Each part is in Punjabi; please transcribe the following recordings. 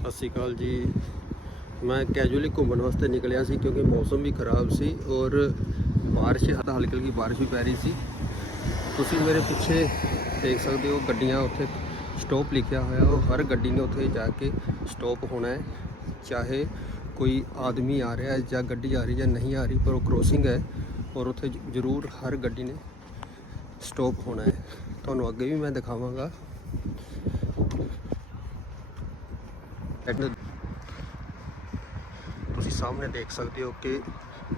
ਸਤਿ ਸ਼੍ਰੀ ਅਕਾਲ ਜੀ। ਮੈਂ ਕੈਜੂਅਲੀ ਘੁੰਮਣ ਵਾਸਤੇ ਨਿਕਲਿਆ ਸੀ ਕਿਉਂਕਿ ਮੌਸਮ ਵੀ ਖਰਾਬ ਸੀ ਔਰ ਬਾਰਿਸ਼ ਹਲਕੀ ਹਲਕੀ ਬਾਰਿਸ਼ ਵੀ ਪੈ ਰਹੀ ਸੀ। ਤੁਸੀਂ ਮੇਰੇ ਪਿੱਛੇ ਦੇਖ ਸਕਦੇ ਹੋ ਗੱਡੀਆਂ ਉੱਥੇ ਸਟਾਪ ਲਿਖਿਆ ਹੋਇਆ ਉਹ ਹਰ ਗੱਡੀ ਨੇ ਉੱਥੇ ਜਾ ਕੇ ਸਟਾਪ ਹੋਣਾ ਹੈ। ਚਾਹੇ ਕੋਈ ਆਦਮੀ ਆ ਰਿਹਾ ਹੈ ਜਾਂ ਗੱਡੀ ਆ ਰਹੀ ਜਾਂ ਨਹੀਂ ਆ ਰਹੀ, ਪਰ ਉਹ ਕ੍ਰੋਸਿੰਗ ਹੈ ਔਰ ਉੱਥੇ ਜ਼ਰੂਰ ਹਰ ਗੱਡੀ ਨੇ ਸਟਾਪ ਹੋਣਾ ਹੈ। ਤੁਹਾਨੂੰ ਅੱਗੇ ਵੀ ਮੈਂ ਦਿਖਾਵਾਂਗਾ। ਤੁਸੀਂ ਸਾਹਮਣੇ ਦੇਖ ਸਕਦੇ ਹੋ ਕਿ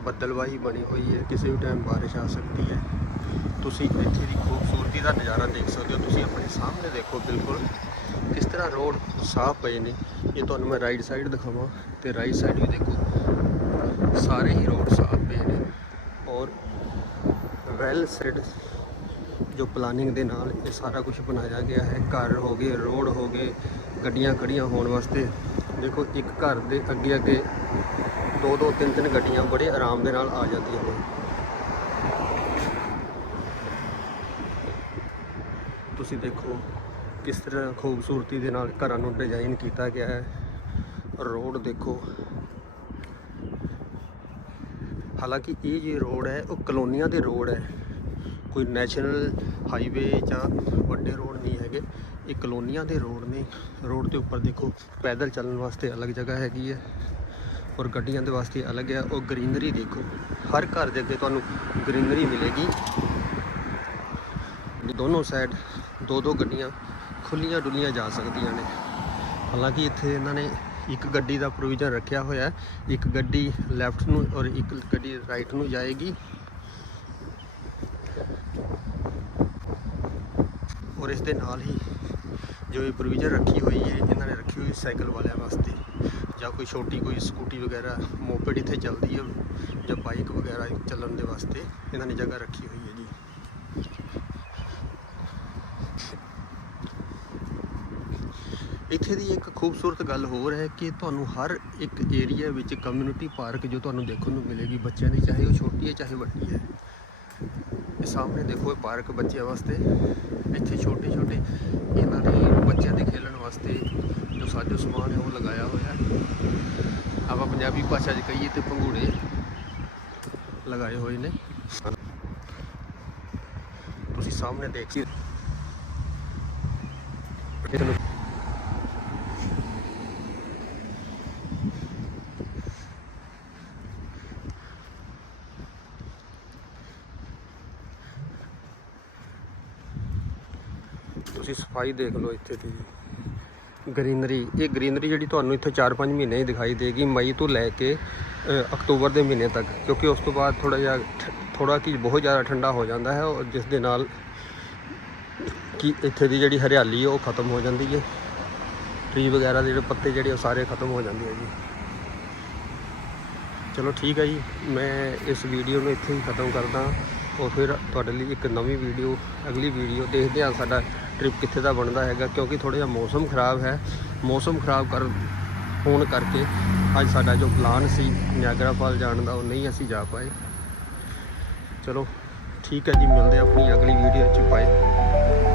ਬੱਦਲਵਾਹੀ ਬਣੀ ਹੋਈ ਹੈ, ਕਿਸੇ ਵੀ ਟਾਈਮ ਬਾਰਿਸ਼ ਆ ਸਕਦੀ ਹੈ। ਤੁਸੀਂ ਇੱਥੇ ਦੀ ਖੂਬਸੂਰਤੀ ਦਾ ਨਜ਼ਾਰਾ ਦੇਖ ਸਕਦੇ ਹੋ। ਤੁਸੀਂ ਆਪਣੇ ਸਾਹਮਣੇ ਦੇਖੋ ਬਿਲਕੁਲ ਕਿਸ ਤਰ੍ਹਾਂ ਰੋਡ ਸਾਫ਼ ਪਏ ਨੇ। ਇਹ ਤੁਹਾਨੂੰ ਮੈਂ ਰਾਈਟ ਸਾਈਡ ਦਿਖਾਵਾਂ ਤੇ ਰਾਈਟ ਸਾਈਡ ਵੀ ਦੇਖੋ, ਸਾਰੇ ਹੀ ਰੋਡ ਸਾਫ਼ ਪਏ ਨੇ। ਔਰ ਵੈਲ ਸੈਡ ਜੋ ਪਲਾਨਿੰਗ ਦੇ ਨਾਲ ਇਹ ਸਾਰਾ ਕੁਝ ਬਣਾਇਆ ਗਿਆ ਹੈ। ਘਰ ਹੋ ਗਏ ਰੋਡ ਹੋ ਗਏ, ਗੱਡੀਆਂ ਖੜੀਆਂ ਹੋਣ ਵਾਸਤੇ। ਦੇਖੋ, ਇੱਕ ਘਰ ਦੇ ਅੱਗੇ ਅੱਗੇ ਦੋ ਦੋ, ਤਿੰਨ ਤਿੰਨ ਗੱਡੀਆਂ ਬੜੇ ਆਰਾਮ ਦੇ ਨਾਲ ਆ ਜਾਂਦੀਆਂ ਨੇ। ਤੁਸੀਂ ਦੇਖੋ ਕਿਸ ਤਰ੍ਹਾਂ ਖੂਬਸੂਰਤੀ ਦੇ ਨਾਲ ਘਰਾਂ ਨੂੰ ਡਿਜ਼ਾਈਨ ਕੀਤਾ ਗਿਆ ਹੈ। ਰੋਡ ਦੇਖੋ। ਹਾਲਾਂਕਿ ਇਹ ਜੇ ਰੋਡ ਹੈ, ਉਹ ਕਲੋਨੀਆਂ ਦੇ ਰੋਡ ਹੈ। ਕੋਈ ਨੈਸ਼ਨਲ ਹਾਈਵੇ ਜਾਂ ਵੱਡੇ ਰੋਡ ਨਹੀਂ ਹੈਗੇ। ਇਹ ਕਲੋਨੀਆਂ ਦੇ ਰੋਡ ਨੇ। ਰੋਡ ਦੇ ਉੱਪਰ ਦੇਖੋ, ਪੈਦਲ ਚੱਲਣ ਵਾਸਤੇ ਅਲੱਗ ਜਗ੍ਹਾ ਹੈਗੀ ਹੈ ਔਰ ਗੱਡੀਆਂ ਦੇ ਵਾਸਤੇ ਅਲੱਗ ਹੈ। ਔਰ ਗ੍ਰੀਨਰੀ ਦੇਖੋ, ਹਰ ਘਰ ਦੇ ਅੱਗੇ ਤੁਹਾਨੂੰ ਗ੍ਰੀਨਰੀ ਮਿਲੇਗੀ। ਦੋਨੋਂ ਸਾਈਡ ਦੋ ਦੋ ਗੱਡੀਆਂ ਖੁੱਲੀਆਂ ਡੁੱਲੀਆਂ ਜਾ ਸਕਦੀਆਂ ਨੇ। ਹਾਲਾਂਕਿ ਇੱਥੇ ਇਹਨਾਂ ਨੇ ਇੱਕ ਗੱਡੀ ਦਾ ਪ੍ਰੋਵੀਜ਼ਨ ਰੱਖਿਆ ਹੋਇਆ ਹੈ। ਇੱਕ ਗੱਡੀ ਲੈਫਟ ਨੂੰ ਔਰ ਇੱਕ ਗੱਡੀ ਰਾਈਟ ਨੂੰ ਜਾਏਗੀ। ਔਰ ਇਸ ਦੇ ਨਾਲ ਹੀ ਜੋ ਇਹ ਪ੍ਰੋਵੀਜ਼ਨ ਰੱਖੀ ਹੋਈ ਹੈ, ਇਹਨਾਂ ਨੇ ਰੱਖੀ ਹੋਈ ਸਾਈਕਲ ਵਾਲਿਆਂ ਵਾਸਤੇ ਜਾਂ ਕੋਈ ਛੋਟੀ ਕੋਈ ਸਕੂਟੀ ਵਗੈਰਾ ਮੋਪੇਡ ਇੱਥੇ ਚੱਲਦੀ ਹੈ, ਜਾਂ ਬਾਈਕ ਵਗੈਰਾ ਚੱਲਣ ਦੇ ਵਾਸਤੇ ਇਹਨਾਂ ਨੇ ਜਗ੍ਹਾ ਰੱਖੀ ਹੋਈ ਹੈ ਜੀ। ਇੱਥੇ ਦੀ ਇੱਕ ਖੂਬਸੂਰਤ ਗੱਲ ਹੋਰ ਹੈ ਕਿ ਤੁਹਾਨੂੰ ਹਰ ਇੱਕ ਏਰੀਆ ਵਿੱਚ ਕਮਿਊਨਿਟੀ ਪਾਰਕ ਜੋ ਤੁਹਾਨੂੰ ਦੇਖਣ ਨੂੰ ਮਿਲੇਗੀ, ਬੱਚਿਆਂ ਦੀ, ਚਾਹੇ ਉਹ ਛੋਟੀ ਹੈ, ਚਾਹੇ ਵੱਡੀ ਹੈ ਇਹ ਸਾਹਮਣੇ ਦੇਖੋ ਇਹ ਪਾਰਕ ਬੱਚਿਆਂ ਵਾਸਤੇ, ਇੱਥੇ ਛੋਟੇ ਛੋਟੇ ਇਹਨਾਂ ਦੇ ਬੱਚਿਆਂ ਦੇ ਖੇਲਣ ਵਾਸਤੇ ਜੋ ਸਾਜੋ ਸਮਾਨ ਹੈ ਉਹ ਲਗਾਇਆ ਹੋਇਆ ਆਪਾਂ ਪੰਜਾਬੀ ਭਾਸ਼ਾ 'ਚ ਕਹੀਏ ਤੇ ਪੰਘੂੜੇ ਲਗਾਏ ਹੋਏ ਨੇ ਤੁਸੀਂ ਸਾਹਮਣੇ ਦੇਖ ਸਕਦੇ ਹੋ। ਤੁਸੀਂ ਸਫ਼ਾਈ ਦੇਖ ਲਓ ਇੱਥੇ ਦੀ ਗ੍ਰੀਨਰੀ, ਇਹ ਗ੍ਰੀਨਰੀ ਜਿਹੜੀ ਤੁਹਾਨੂੰ ਇੱਥੇ 4-5 ਮਹੀਨੇ ਹੀ ਦਿਖਾਈ ਦੇਗੀ ਮਈ ਤੋਂ ਲੈ ਕੇ ਅਕਤੂਬਰ ਦੇ ਮਹੀਨੇ ਤੱਕ। ਕਿਉਂਕਿ ਉਸ ਤੋਂ ਬਾਅਦ ਥੋੜਾ ਜਿਹਾ ਥੋੜਾ ਕੀ ਬਹੁਤ ਜ਼ਿਆਦਾ ਠੰਡਾ ਹੋ ਜਾਂਦਾ ਹੈ ਔਰ ਜਿਸ ਦੇ ਨਾਲ ਕਿ ਇੱਥੇ ਦੀ ਜਿਹੜੀ ਹਰਿਆਲੀ ਹੈ ਉਹ ਖਤਮ ਹੋ ਜਾਂਦੀ ਹੈ। ਟਰੀ ਵਗੈਰਾ ਦੇ ਜਿਹੜੇ ਪੱਤੇ ਜਿਹੜੇ ਉਹ ਸਾਰੇ ਖਤਮ ਹੋ ਜਾਂਦੇ ਆ ਜੀ। ਚਲੋ ਠੀਕ ਹੈ ਜੀ, ਮੈਂ ਇਸ ਵੀਡੀਓ ਨੂੰ ਇੱਥੇ ਹੀ ਖਤਮ ਕਰਦਾ ਔਰ ਫਿਰ ਤੁਹਾਡੇ ਲਈ ਇੱਕ ਨਵੀਂ ਵੀਡੀਓ, ਅਗਲੀ ਵੀਡੀਓ ਦੇਖਦੇ ਹਾਂ ਸਾਡਾ ਟ੍ਰਿਪ ਕਿੱਥੇ ਦਾ ਬਣਦਾ ਹੈਗਾ, ਕਿਉਂਕਿ ਥੋੜਾ ਜਿਹਾ ਮੌਸਮ ਖਰਾਬ ਹੈ। ਮੌਸਮ ਖਰਾਬ ਕਰ, ਹੋਣ ਕਰਕੇ ਅੱਜ ਸਾਡਾ ਜੋ ਪਲਾਨ ਸੀ ਨਿਆਗਰਾ ਫਾਲ ਜਾਣ ਦਾ, ਉਹ ਨਹੀਂ ਅਸੀਂ ਜਾ ਪਾਏ। ਚਲੋ, ਠੀਕ ਹੈ ਜੀ, ਮਿਲਦੇ ਆਪਣੀ ਅਗਲੀ ਵੀਡੀਓ 'ਚ ਪਾਏ